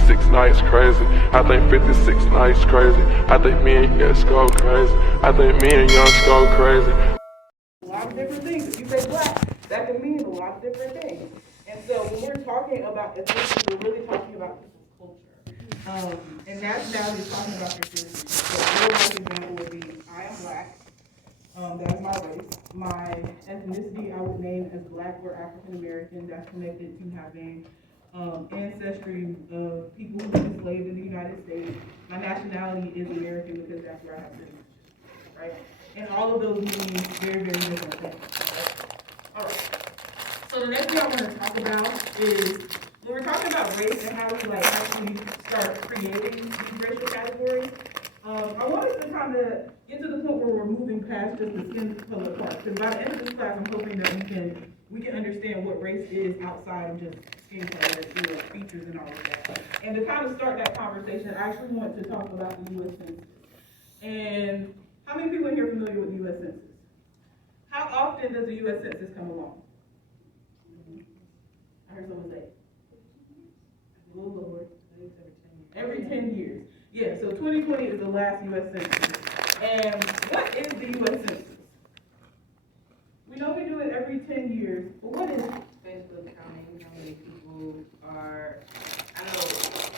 56 nights crazy. I think 56 nights crazy. I think me and Young go crazy. I think me and Young go crazy. A lot of different things. If you say black, that can mean a lot of different things. And so when we're talking about ethnicity, we're really talking about people's culture. And nationality is talking about your citizenship. So a real life example would be, I am black. That's my race. My ethnicity I would name as black or African American. That's connected to having ancestry of people who were enslaved in the United States. My nationality is American because that's where I have citizenship, right? And all of those mean very, very different things, right? All right. So the next thing I want to talk about is when we're talking about race and how we actually start creating these racial categories. I want us to kind of get to the point where we're moving past just the skin color part. Because by the end of this class, I'm hoping that we can understand what race is outside of just skin color, features and all of that. And to kind of start that conversation, I actually want to talk about the U.S. Census. And how many people in here are familiar with the U.S. Census? How often does the U.S. Census come along? I heard someone say, a little lower. Every 10 years. Yeah, so 2020 is the last U.S. Census. And what is the U.S. Census? We know we do it every 10 years, but what is it? Basically counting how many people are, I know,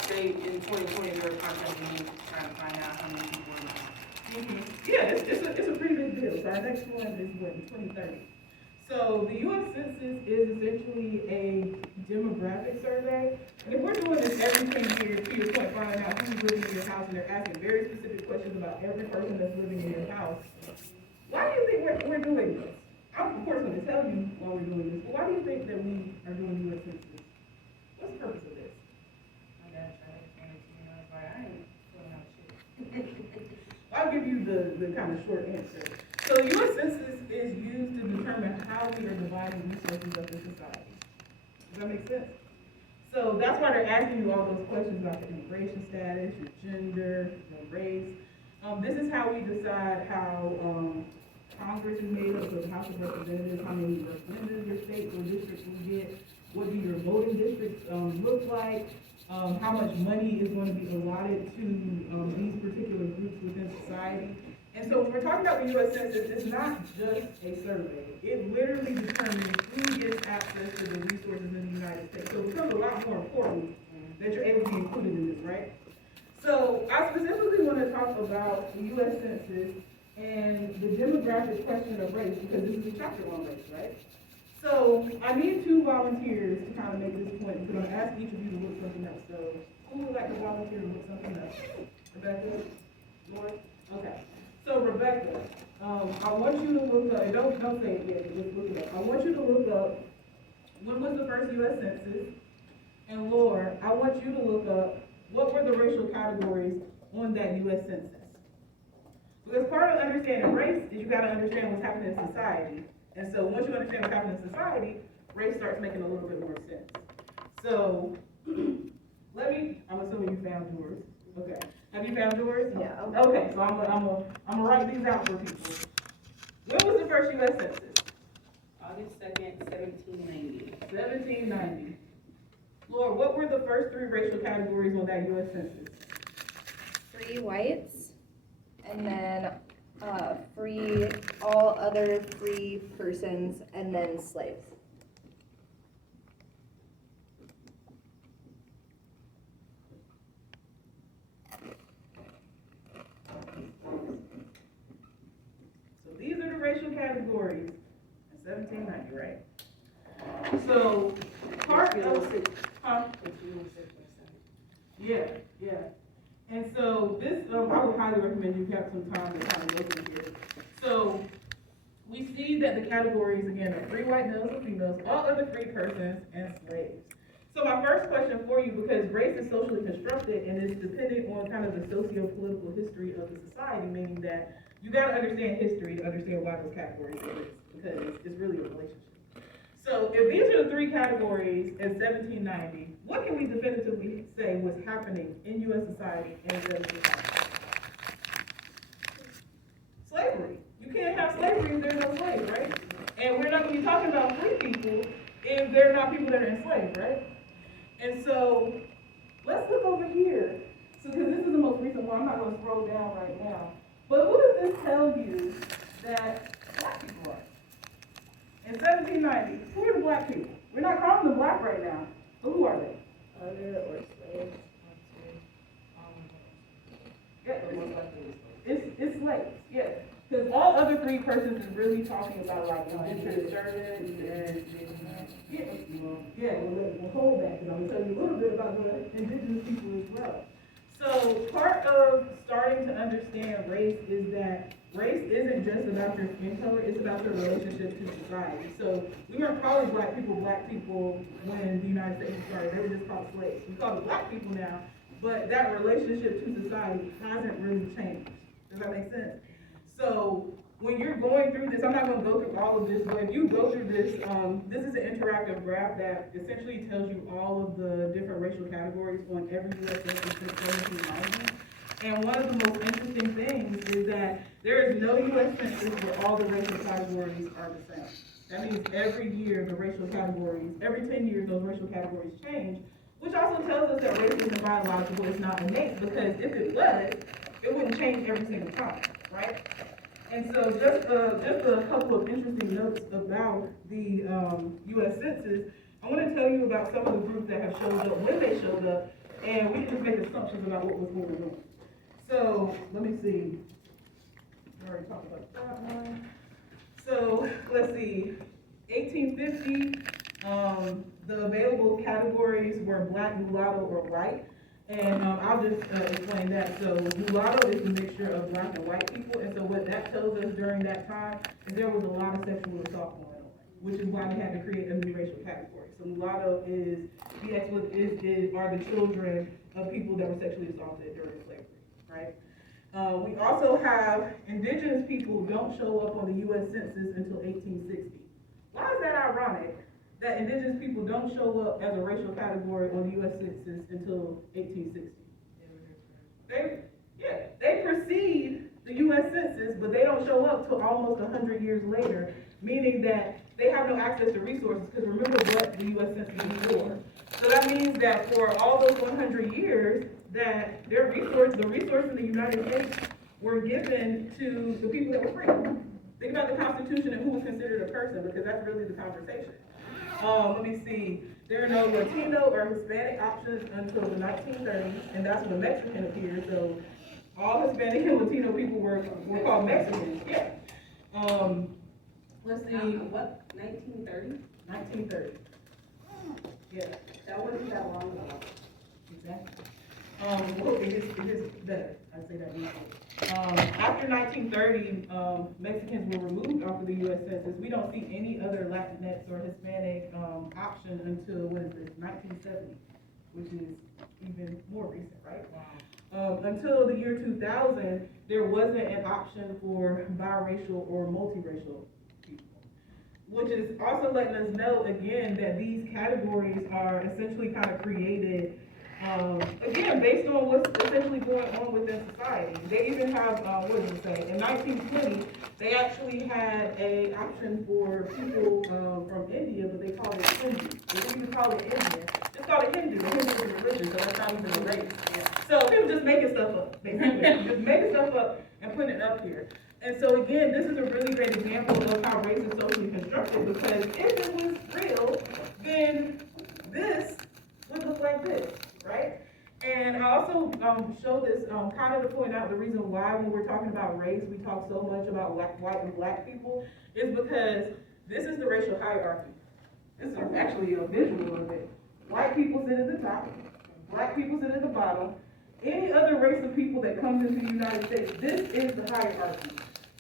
say in 2020 they were contacting trying to find out how many people are not. Yeah, it's a pretty big deal. So our next one is what, 2030. So the U.S. Census is essentially a demographic survey. And if we're doing this every 10 years, to your point, finding out who's living in your house, and they're asking very specific questions about every person that's living in your house, why do you think we're doing this? I'm, of course, going to tell you why we're doing this, but why do you think that we are doing the U.S. Census? What's the purpose of this? My dad tried to explain it to me, and I was like, I ain't filling out shit. I'll give you the kind of short answer. So the U.S. Census is used to determine how we are dividing resources of the society. Does that make sense? So that's why they're asking you all those questions about the immigration status, your gender, your race. This is how we decide how Congress is made up, so the House of Representatives, how many representatives your state or district will get, what do your voting districts look like, how much money is going to be allotted to these particular groups within society. And so when we're talking about the U.S. Census, it's not just a survey. It literally determines who gets access to the resources in the United States. So it becomes a lot more important that you're able to be included in this, right? So I specifically want to talk about the U.S. Census and the demographic question of race, because this is a chapter on race, right? So I need 2 volunteers to kind of make this point. I'm going to ask each of you to look something up. So who would like to volunteer to look something up? Rebecca? Lauren? Okay. So Rebecca, I want you to look up, and don't say it yet, just look it up. I want you to look up when was the first U.S. Census, and Laura, I want you to look up what were the racial categories on that U.S. Census. Because part of understanding race is you got to understand what's happening in society. And so once you understand what's happening in society, race starts making a little bit more sense. So I'm assuming you found yours. Okay. Have you found yours? Yeah. Okay, so I'm gonna write these out for people. When was the first U.S. Census? August 2nd, 1790. 1790. Laura, what were the first 3 racial categories on that U.S. Census? Free whites, and then free, all other free persons, and then slaves. So these are the racial categories in 1790, right? So part of yeah. And so this, I would highly recommend you have some time to kind of look into it. So we see that the categories, again, are free white males and females, all other free persons, and slaves. So my first question for you, because race is socially constructed and is dependent on kind of the socio-political history of the society, meaning that you got to understand history to understand why those categories exist, because it's really a relationship. So if these are the 3 categories in 1790, what can we definitively say was happening in U.S. society and U.S. society? Slavery. You can't have slavery if there's no slaves, right? And we're not going to be talking about free people if there are not people that are enslaved, right? And so let's look a over here, so because this is the most recent one, I'm not going to scroll down right now. But who does this tell you that black people are? In 1790, who are the black people? We're not calling them black right now, but who are they? Other or slaves. Yeah, it's slaves, yeah. Because all other three persons is really talking about like indigenous servants and we'll hold that because I'm gonna tell you a little bit about the indigenous people as well. So part of starting to understand race is that race isn't just about your skin color, it's about your relationship to society. So we weren't calling black people when the United States started, they were just called slaves. We call them black people now, but that relationship to society hasn't really changed. Does that make sense? So when you're going through this, I'm not going to go through all of this, but if you go through this, this is an interactive graph that essentially tells you all of the different racial categories on every U.S. census since 1790. And one of the most interesting things is that there is no U.S. census where all the racial categories are the same. That means every year the racial categories, every 10 years those racial categories change, which also tells us that race isn't biological, it's not innate, because if it was, it wouldn't change every single time, right? And so just a couple of interesting notes about the U.S. Census. I want to tell you about some of the groups that have showed up, when they showed up, and we can just make assumptions about what was going on. So let me see. I already talked about that one. So let's see. 1850, the available categories were black, mulatto, or white. And I'll just explain that. So mulatto is a mixture of black and white people, and so what that tells us during that time is there was a lot of sexual assault going on, which is why they had to create a new racial category. So mulatto are the children of people that were sexually assaulted during slavery, right? We also have indigenous people who don't show up on the U.S. Census until 1860. Why is that ironic? That indigenous people don't show up as a racial category on the U.S. Census until 1860. They precede the U.S. Census, but they don't show up till almost 100 years later, meaning that they have no access to resources, because remember what the U.S. Census is for. So that means that for all those 100 years, that the resources in the United States were given to the people that were free. Think about the Constitution and who was considered a person, because that's really the conversation. Let me see. There are no Latino or Hispanic options until the 1930s, and that's when Mexican appeared. So all Hispanic and Latino people were called Mexicans. Yeah. Let's see. What? 1930? 1930. Yeah. That wasn't that long ago. Exactly. Well, it is better. I'd say that easily. After 1930, Mexicans were removed off of the U.S. Census. We don't see any other Latinx or Hispanic option until, 1970, which is even more recent, right? Wow. Until the year 2000, there wasn't an option for biracial or multiracial people, which is also letting us know, again, that these categories are essentially kind of created again, based on what's essentially going on within society. They even have, what does it say? In 1920, they actually had an option for people from India, but they called it Hindu. They didn't even call it Indian. Just call it Hindu. And Hindu is a religion, so that's not even a race. Yeah. So people just making stuff up, basically. Just making stuff up and putting it up here. And so again, this is a really great example of how race is socially constructed, because if it was real, then this would look like this. Right? And I also show this kind of to point out the reason why when we're talking about race, we talk so much about white and black people, is because this is the racial hierarchy. This is actually a visual of it. White people sit at the top, black people sit at the bottom. Any other race of people that comes into the United States, this is the hierarchy.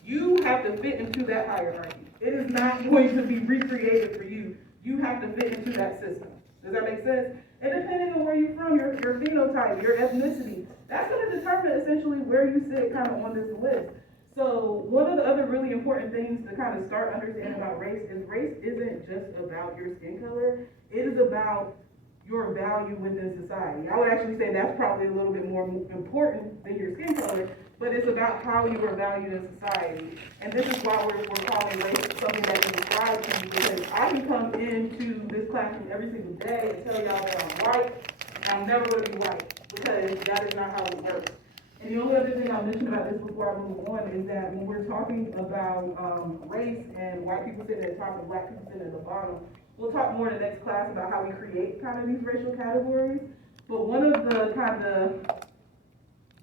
You have to fit into that hierarchy. It is not going to be recreated for you. You have to fit into that system. Does that make sense? And depending on where you're from, your phenotype, your ethnicity, that's going to determine essentially where you sit kind of on this list. So one of the other really important things to kind of start understanding about race isn't just about your skin color. It is about your value within society. I would actually say that's probably a little bit more important than your skin color, but it's about how you are valued in society. And this is why we're calling race something that can describe to you, because I can come into this classroom every single day and tell y'all that I'm white, and I'm never going to be white. because that is not how it works. And the only other thing I'll mention about this before I move on is that when we're talking about race and white people sitting at the top and black people sitting at the bottom, we'll talk more in the next class about how we create kind of these racial categories. But one of the kind of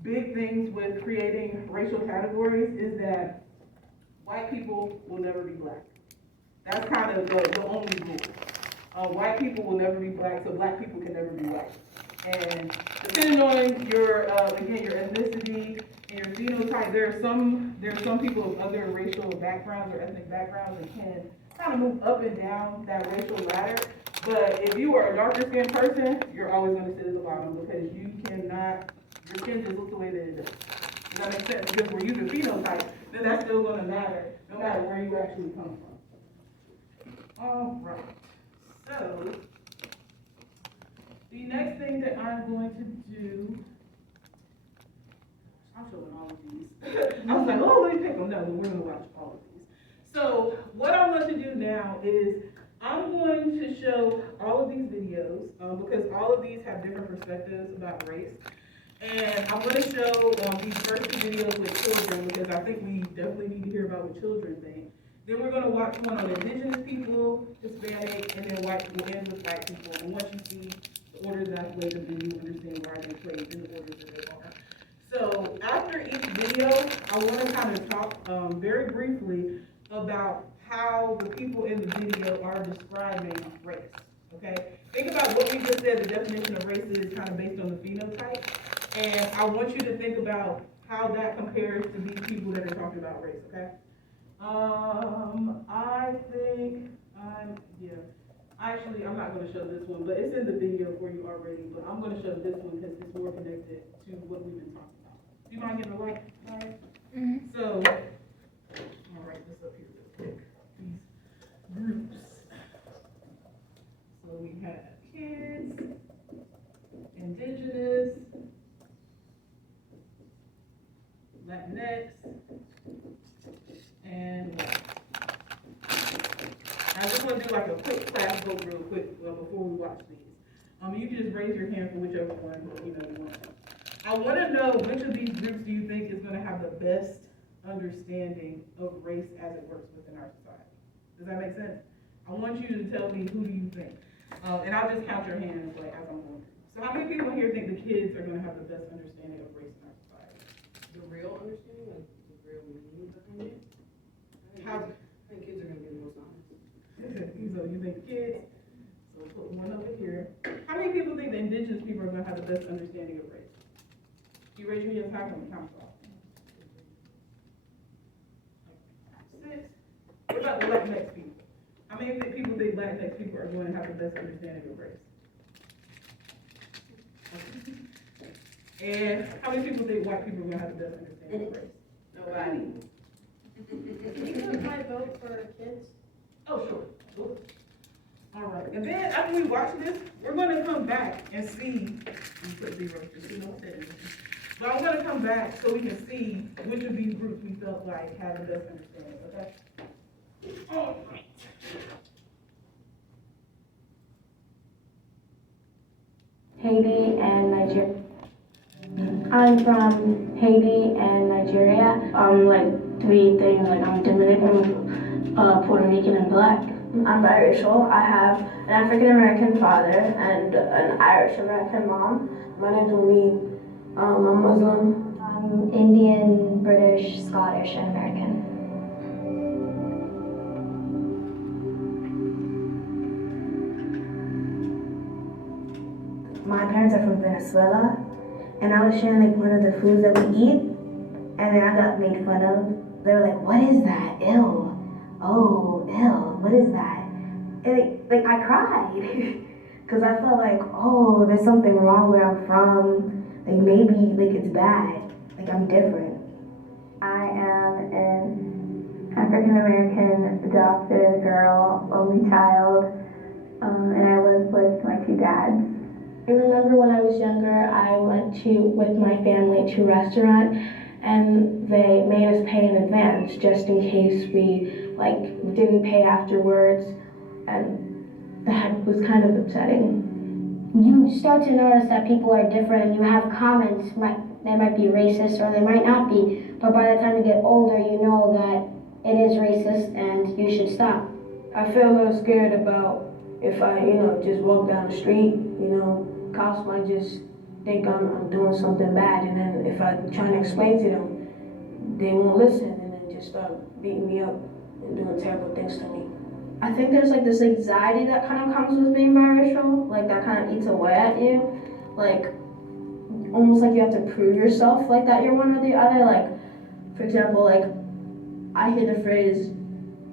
big things with creating racial categories is that white people will never be black. That's kind of the only rule. White people will never be black, so black people can never be white. And depending on your, again, your ethnicity and your phenotype, there are some people of other racial backgrounds or ethnic backgrounds that can kind of move up and down that racial ladder. But if you are a darker skinned person, you're always going to sit at the bottom because you cannot, your skin just looks the way that it does. Does that make sense? Because we're using phenotype, then that's still going to matter, no matter where you actually come from. All right. So, the next thing that I'm going to do, I'm showing all of these. I was like, oh, let me pick them. No, we're going to watch all of these. So, what I want to do now is I'm going to show all of these videos because all of these have different perspectives about race. And I'm going to show these first two videos with children because I think we definitely need to hear about what children think. Then we're going to watch one on indigenous people, Hispanic, and then white people end with white people. And once you see the order that I've laid them, then you understand why they played in the order that they are. So after each video, I want to kind of talk very briefly about how the people in the video are describing race, okay? Think about what we just said, the definition of race is kind of based on the phenotype. And I want you to think about how that compares to these people that are talking about race, okay? I think, actually, I'm not going to show this one, but it's in the video for you already, but I'm going to show this one because it's more connected to what we've been talking about. Do you mind getting the light? All right. Mm-hmm. So, I'll write this up here real quick. These groups. So we have kids, indigenous, Latinx, and white. I just want to do like a quick class vote real quick before we watch these. You can just raise your hand for whichever one you want. I want to know which of these groups do you think is going to have the best understanding of race as it works within our society. Does that make sense? I want you to tell me who do you think. And I'll just count your hands like as I'm going through. So how many people here think the kids are going to have the best understanding of race in our society? The real understanding, like the real meaning behind it? I think kids are going to be the most honest. So you think kids? So we'll put one over here. How many people think the indigenous people are going to have the best understanding of race? You raise your hands high, I'm going to count off. 6. What about the Latinx people? How many people think Latinx people are going to have the best understanding of race? And how many people think white people are going to have the best understanding of race? Nobody. Can I vote for kids? Oh, sure. Cool. All right. And then after we watch this, we're going to come back and see. Put 0 just so you don't say anything. But I'm going to come back so we can see which of these groups we felt like had the best understanding, okay? All right. Haiti and Nigeria. I'm from Haiti and Nigeria. Like 3 things, like I'm Dominican, Puerto Rican, and Black. I'm biracial. I have an African American father and an Irish American mom. My name's Waleed. I'm Muslim. I'm Indian, British, Scottish, and American. My parents are from Venezuela, and I was sharing like one of the foods that we eat, and then I got made fun of. They were like, "What is that? Ew! Oh, ew! What is that?" And like I cried because I felt like, oh, there's something wrong where I'm from. Like maybe like it's bad. Like I'm different. I am an African American adopted girl, only child, and I live with my 2 dads. I remember when I was younger, I went with my family to a restaurant, and they made us pay in advance just in case we didn't pay afterwards, and that was kind of upsetting. you start to notice that people are different and you have comments that might be racist or they might not be, but by the time you get older, you know that it is racist and you should stop. I feel a little scared about if I, just walk down the street, cops might just think I'm doing something bad, and then if I try to explain to them, they won't listen and then just start beating me up and doing terrible things to me. I think there's like this anxiety that kind of comes with being biracial, like that kind of eats away at you, like almost like you have to prove yourself, like that you're one or the other. Like, for example, like I hear the phrase,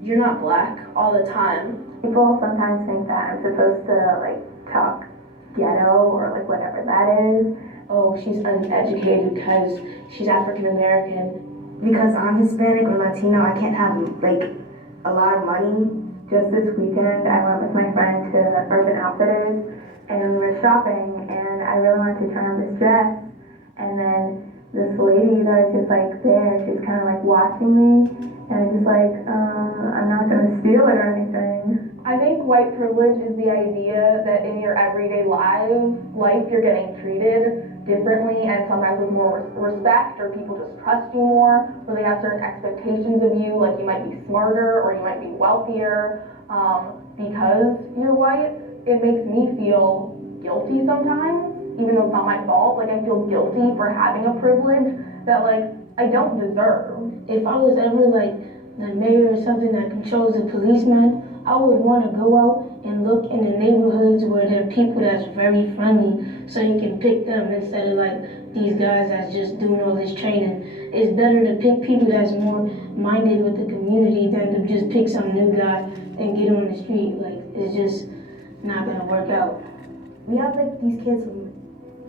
"You're not black," all the time. People sometimes think that I'm supposed to like talk ghetto or like whatever that is. Oh, she's uneducated because she's African American. Because I'm Hispanic or Latino, I can't have like a lot of money. Just this weekend, I went with my friend to Urban Outfitters, and we were shopping, and I really wanted to try on this dress, and then this lady that was just like there, she was kind of like watching me, and I was just like, I'm not gonna steal it or anything. I think white privilege is the idea that in your everyday life you're getting treated differently and sometimes with more respect, or people just trust you more, or they have certain expectations of you, like you might be smarter or you might be wealthier. Because you're white, it makes me feel guilty sometimes, even though it's not my fault. Like I feel guilty for having a privilege that like I don't deserve. If I was ever like the mayor or something that controls the policeman, I would want to go out and look in the neighborhoods where there are people that's very friendly so you can pick them instead of like these guys that's just doing all this training. It's better to pick people that's more minded with the community than to just pick some new guy and get on the street. Like, it's just not gonna work out. We have like these kids from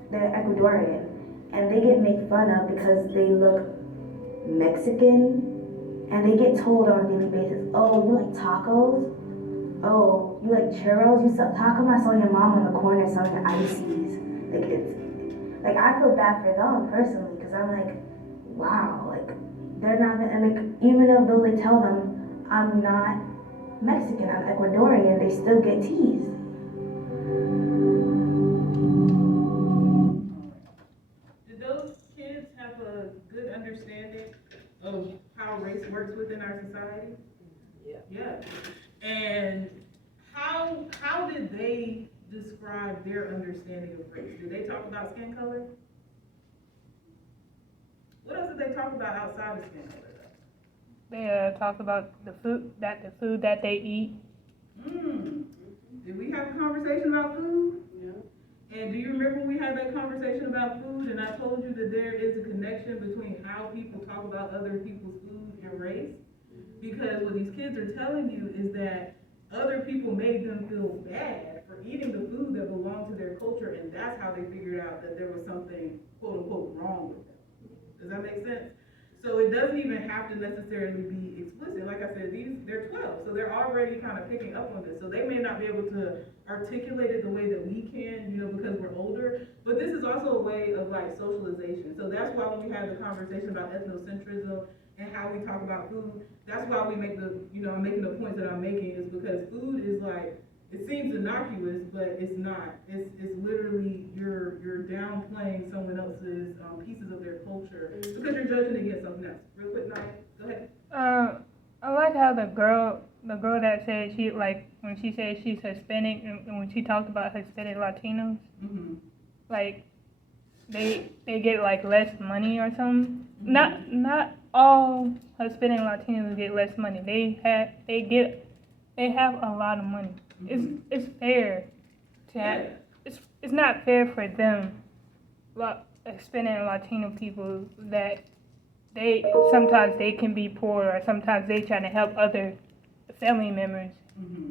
they're Ecuadorian and they get made fun of because they look Mexican and they get told on a daily basis, oh, you like tacos? Oh, you like churros? How come I saw your mom on the corner selling ices? Like like I feel bad for them personally because I'm like, wow, like they're not, and like even though they tell them I'm not Mexican, I'm Ecuadorian, they still get teased. Did those kids have a good understanding of how race works within our society? Yeah. And how did they describe their understanding of race? Did they talk about skin color? What else did they talk about outside of skin color though? They talk about the food that they eat. Did we have a conversation about food? Yeah. And do you remember when we had that conversation about food and I told you that there is a connection between how people talk about other people's food and race? Because what these kids are telling you is that other people made them feel bad for eating the food that belonged to their culture, and that's how they figured out that there was something quote unquote wrong with them. Does that make sense? So it doesn't even have to necessarily be explicit. Like I said, they're 12, so they're already kind of picking up on this. So they may not be able to articulate it the way that we can, because we're older, but this is also a way of like socialization. So that's why when we had the conversation about ethnocentrism and how we talk about food, that's why we make I'm making the points that I'm making, is because food is like, it seems innocuous, but it's not. It's literally you're downplaying someone else's pieces of their culture because you're judging against something else. Real quick, Naiya, go ahead. I like how the girl that said she, like, when she said she's Hispanic and when she talked about Hispanic Latinos, like they get like less money or something. Not all Hispanic Latinos get less money. They have a lot of money. It's fair to have. It's not fair for them, Hispanic Latino people, that sometimes they can be poor, or sometimes they try to help other family members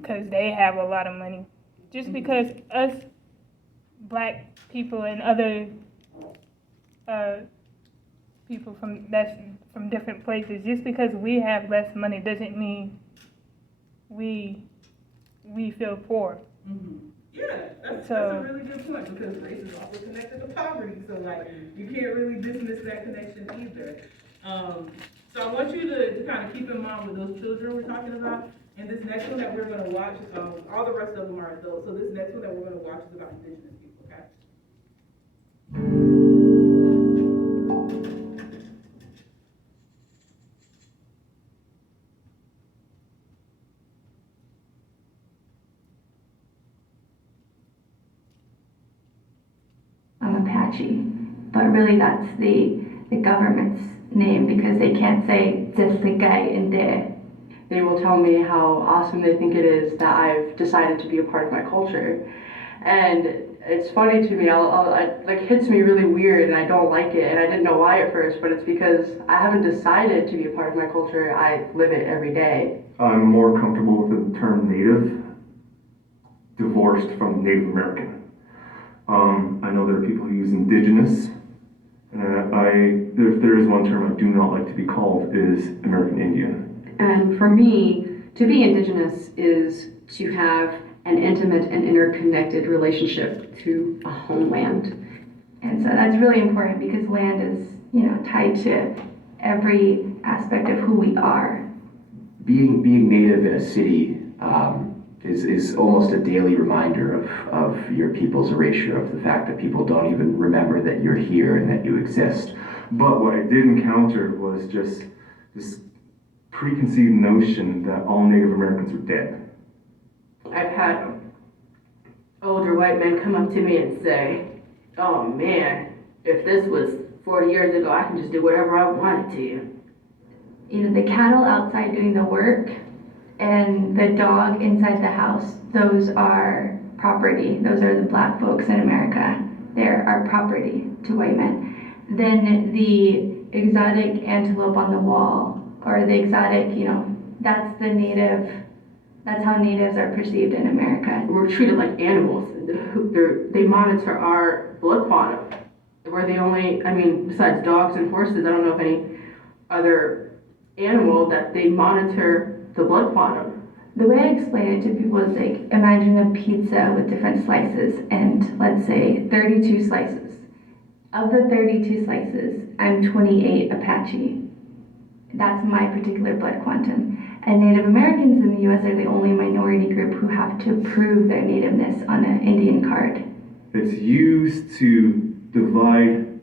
because they have a lot of money. Just because us black people and other people from different places, just because we have less money doesn't mean we feel poor. Yeah, that's a really good point, because race is also connected to poverty, so like you can't really dismiss that connection either. So I want you to kind of keep in mind with those children we're talking about, and this next one that we're going to watch, all the rest of them are adults, so this next one that we're going to watch is about indigenous people. I'm Apache, but really that's the government's name because they can't say just the guy in there. They will tell me how awesome they think it is that I've decided to be a part of my culture. And it's funny to me, it like hits me really weird and I don't like it, and I didn't know why at first, but it's because I haven't decided to be a part of my culture, I live it every day. I'm more comfortable with the term Native, divorced from Native American. I know there are people who use Indigenous, and if there is one term I do not like to be called, is American Indian. And for me, to be Indigenous is to have an intimate and interconnected relationship to a homeland. And so that's really important because land is, tied to every aspect of who we are. Being Native in a city is almost a daily reminder of your people's erasure, of the fact that people don't even remember that you're here and that you exist. But what I did encounter was just this preconceived notion that all Native Americans are dead. I've had older white men come up to me and say, "Oh man, if this was 40 years ago, I can just do whatever I wanted to." The cattle outside doing the work and the dog inside the house, those are property. Those are the black folks in America. They're our property to white men. Then the exotic antelope on the wall, or the exotic, that's the native, that's how natives are perceived in America. We're treated like animals. They monitor our blood quantum. We're the only, besides dogs and horses, I don't know of any other animal that they monitor the blood quantum. The way I explain it to people is like, imagine a pizza with different slices, and let's say 32 slices. Of the 32 slices, I'm 28 Apache. That's my particular blood quantum. And Native Americans in the US are the only minority group who have to prove their nativeness on an Indian card. It's used to divide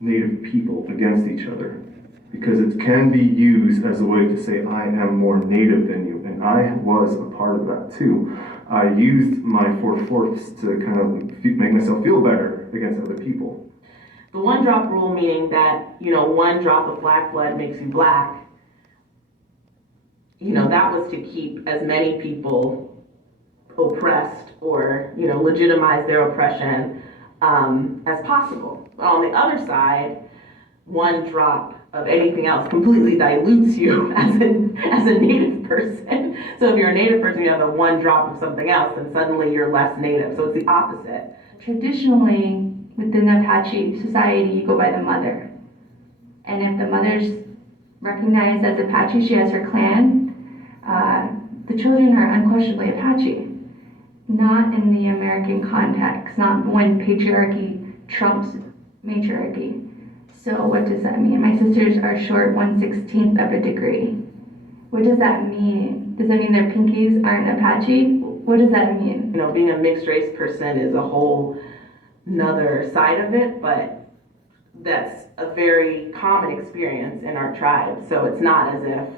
Native people against each other, because it can be used as a way to say, I am more Native than you, and I was a part of that too. I used my 4/4 to kind of make myself feel better against other people. The one drop rule, meaning that, one drop of black blood makes you black, that was to keep as many people oppressed or, legitimize their oppression as possible. But on the other side, one drop of anything else completely dilutes you as a Native person. So if you're a Native person, you have a one drop of something else, and suddenly you're less Native. So it's the opposite. Traditionally, within Apache society, you go by the mother. And if the mother's recognized as Apache, she has her clan, the children are unquestionably Apache. Not in the American context, not when patriarchy trumps matriarchy. So what does that mean? My sisters are short 1/16 of a degree. What does that mean? Does that mean their pinkies aren't Apache? What does that mean? Being a mixed race person is a whole another side of it, but that's a very common experience in our tribe. So it's not as if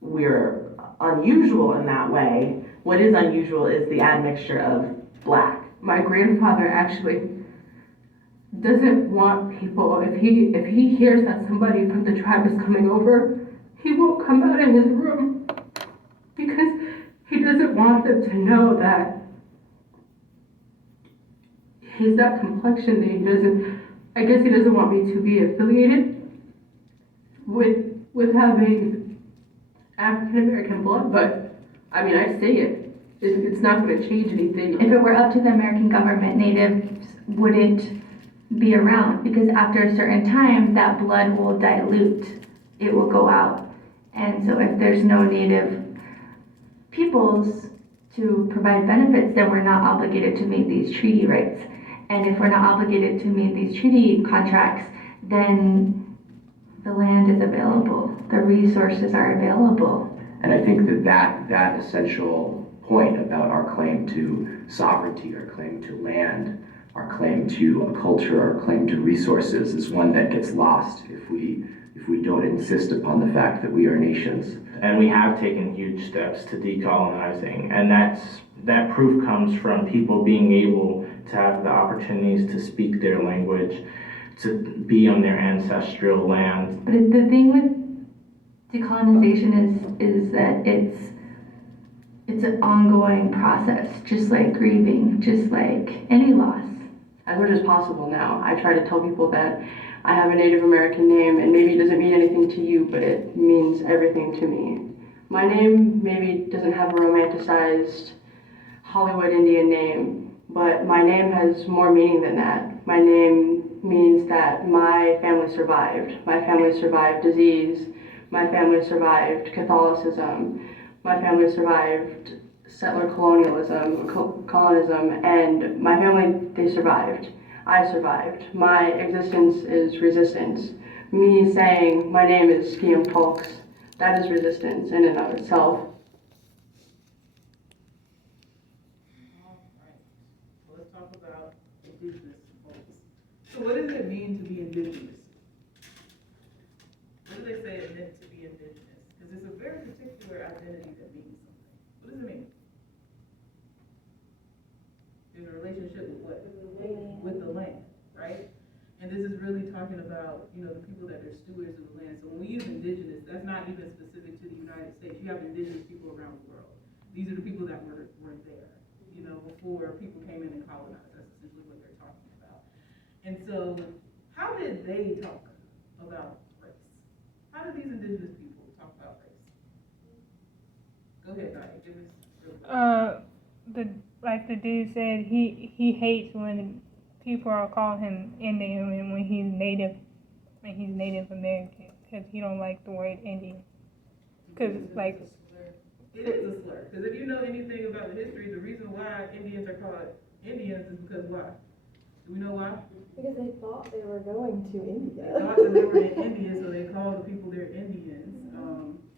we're unusual in that way. What is unusual is the admixture of black. My grandfather actually doesn't want people, if he hears that somebody from the tribe is coming over, he won't come out of his room because he doesn't want them to know that he's that complexion, that he doesn't want me to be affiliated with having African American blood, but I say it. It's not going to change anything. If it were up to the American government, natives wouldn't be around, because after a certain time, that blood will dilute. It will go out. And so if there's no native peoples to provide benefits, then we're not obligated to meet these treaty rights. And if we're not obligated to meet these treaty contracts, then the land is available. The resources are available. And I think that essential point about our claim to sovereignty, our claim to land, claim to a culture, our claim to resources is one that gets lost if we don't insist upon the fact that we are nations. And we have taken huge steps to decolonizing, and that proof comes from people being able to have the opportunities to speak their language, to be on their ancestral land. But the thing with decolonization is that it's an ongoing process, just like grieving, just like any loss. As much as possible now, I try to tell people that I have a Native American name, and maybe it doesn't mean anything to you, but it means everything to me. My name maybe doesn't have a romanticized Hollywood Indian name, but my name has more meaning than that. My name means that my family survived. My family survived disease. My family survived Catholicism. My family survived settler colonialism, and my family, they survived. I survived. My existence is resistance. Me saying my name is Skiam Folks, that is resistance in and of itself. All right. So let's talk about indigenous folks. So what does it mean to be indigenous? What do they say it meant to be indigenous? Because it's a very particular identity that means something. What does it mean? In a relationship with what? With the land, right? And this is really talking about, the people that are stewards of the land. So when we use indigenous, that's not even specific to the United States. You have indigenous people around the world. These are the people that were there, before people came in and colonized. That's essentially what they're talking about. And so how did they talk about race? How did these indigenous people talk about race? Go ahead, Naiya, give us like the dude said, he hates when people are calling him Indian when he's Native American, because he don't like the word Indian. Because it is a slur. Because if you know anything about the history, the reason why Indians are called Indians is because why? Do we know why? Because they thought they were going to India. They thought that they were in India, so they called the people there Indians,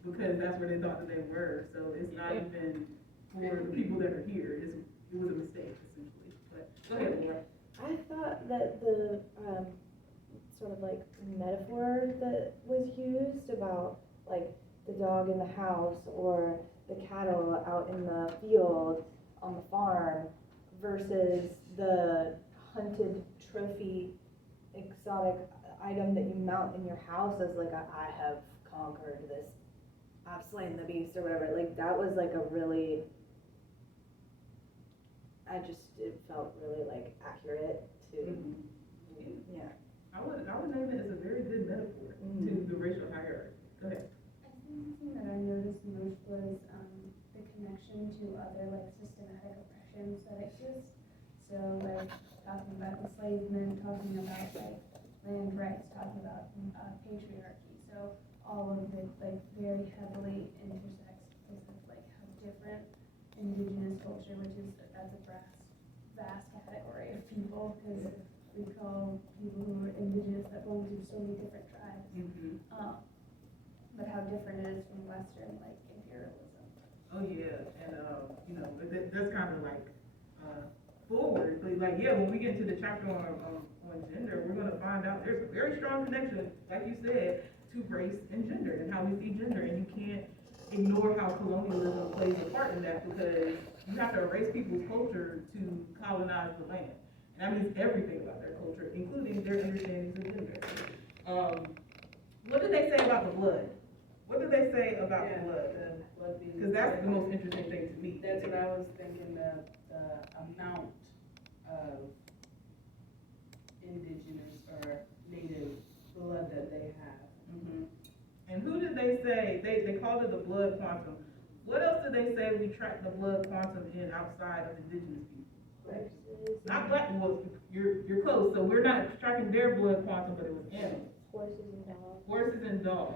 because that's where they thought that they were. So it's not even for the people that are here. It was a mistake, essentially. But go ahead, Laura. I thought that the sort of like metaphor that was used about like the dog in the house or the cattle out in the field on the farm versus the hunted trophy exotic item that you mount in your house as like I have conquered this, I've slain the beast or whatever. Like that was like a really, it felt really like accurate to, yeah. I would name it as a very good metaphor to the racial hierarchy. Go ahead. I think the thing that I noticed most was the connection to other like systematic oppressions that exist. So like talking about enslavement, talking about like land rights, talking about patriarchy. So all of it like very heavily intersects with like how different indigenous culture, which is that's a vast category of people, because we call people who are indigenous that belong to so many different tribes. But how different it is from Western like imperialism. Oh yeah, and that's kind of like forward, but like when we get to the chapter on gender, we're going to find out there's a very strong connection, like you said, to race and gender and how we see gender, and you can't ignore how colonialism plays a part in that, because you have to erase people's culture to colonize the land. And that means everything about their culture, including their understandings of gender. What did they say about the blood? What did they say about the blood? Because that's the most interesting thing to me. That's what I was thinking, the amount of indigenous or native blood that they have. And who did they say? They called it the blood quantum. What else did they say we track the blood quantum in outside of indigenous people? Not black wolves. You're close. So we're not tracking their blood quantum, but it was animals. Horses and dogs. Horses and dogs.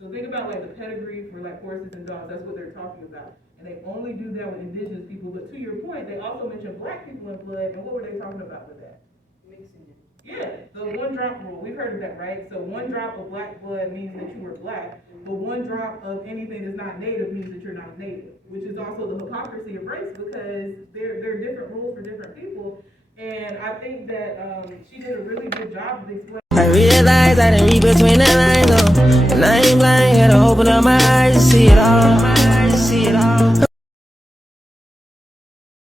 So think about like the pedigree for like horses and dogs. That's what they're talking about. And they only do that with indigenous people. But to your point, they also mentioned black people in blood. And what were they talking about with that? Mixing it. Yeah, the 1 drop rule. We've heard of that, right? So 1 drop of black blood means that you were black, but 1 drop of anything that's not native means that you're not native, which is also the hypocrisy of race, because there are different rules for different people. And I think that she did a really good job of explaining. I realize I didn't read between the lines, oh. And I ain't blind, had to open up my eyes to see it all.